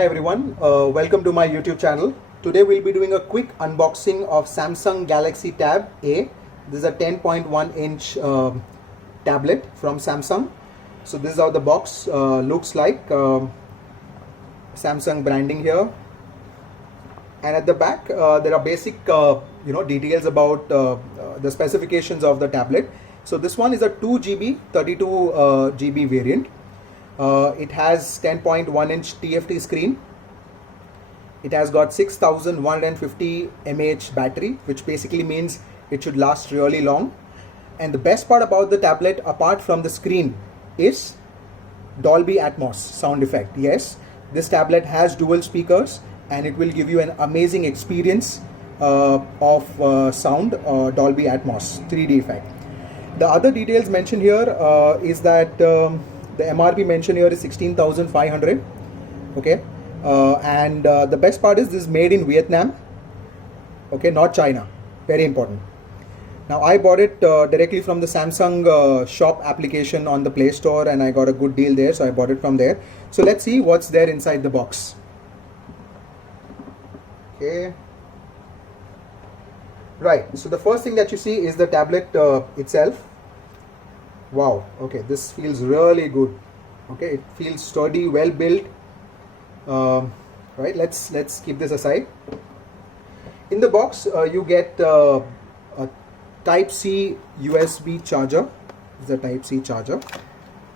Hi everyone, welcome to my YouTube channel. Today we'll be doing a quick unboxing of Samsung Galaxy Tab A. This is a 10.1 inch tablet from Samsung. So this is how the box looks like. Samsung branding here. And at the back there are basic details about the specifications of the tablet. So this one is a 2 GB 32 GB variant. It has 10.1 inch TFT screen. It has got 6150 mAh battery, which basically means it should last really long. And the best part about the tablet, apart from the screen, is Dolby Atmos sound effect. Yes, this tablet has dual speakers and it will give you an amazing experience of sound, Dolby Atmos 3D effect. The other details mentioned here is that the MRP mentioned here is 16,500. Okay, and the best part is this is made in Vietnam. Okay, not China. Very important. Now I bought it directly from the Samsung shop application on the Play Store, and I got a good deal there, so I bought it from there. So let's see what's there inside the box. Okay. Right. So the first thing that you see is the tablet itself. Wow, okay, this feels really good. Okay, it feels sturdy, well built. Right, let's keep this aside. In the box you get a Type-C USB charger. This is a Type-C charger,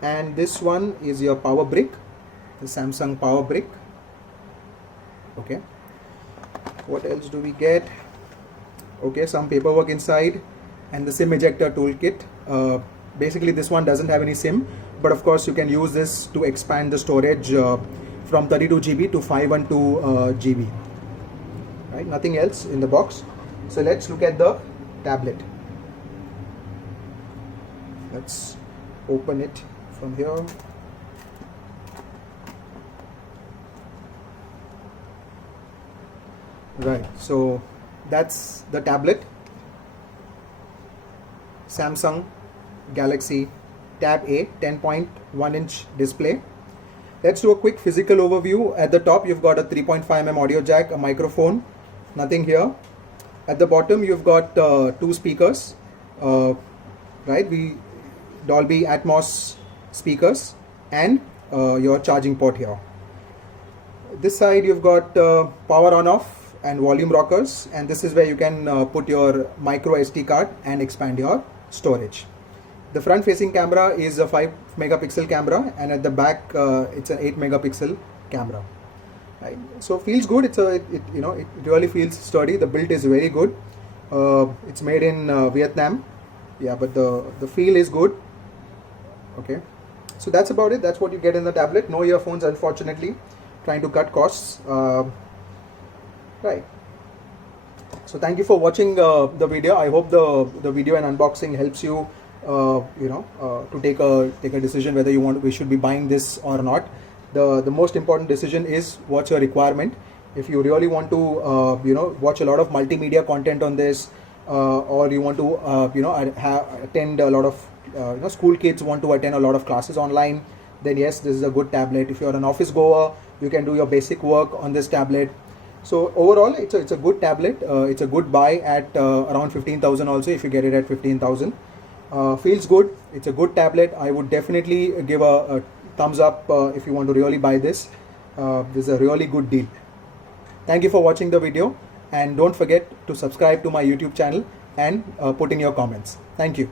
and this one is your power brick, the Samsung power brick. Okay, what else do we get? Okay, some paperwork inside and the SIM ejector toolkit. Basically this one doesn't have any SIM, but of course you can use this to expand the storage from 32 GB to 512 GB. Right, nothing else in the box. So let's look at the tablet. Let's open it from here. Right, so that's the tablet. Samsung Galaxy Tab A 10.1 inch display. Let's do a quick physical overview. At the top you've got a 3.5mm audio jack, a microphone, nothing here. At the bottom you've got two speakers, right, Dolby Atmos speakers, and your charging port here. This side you've got power on off and volume rockers, and this is where you can put your micro SD card and expand your storage. The front facing camera is a 5 megapixel camera, and at the back it's an 8 megapixel camera. Right. So feels good. It really feels sturdy. The build is very good. It's made in Vietnam. Yeah, but the feel is good. Okay, so that's about it. That's what you get in the tablet. No earphones, unfortunately. Trying to cut costs. Right. So thank you for watching the video. I hope the video and unboxing helps you to take a decision whether we should be buying this or not. The most important decision is what's your requirement. If you really want to watch a lot of multimedia content on this, or you want to attend a lot of school kids want to attend a lot of classes online, then yes, this is a good tablet. If you're an office goer, you can do your basic work on this tablet. So overall it's a good tablet. It's a good buy at around 15,000 also, if you get it at 15,000. Feels good. It's a good tablet. I would definitely give a thumbs up if you want to really buy this. This is a really good deal. Thank you for watching the video, and don't forget to subscribe to my YouTube channel and put in your comments. Thank you.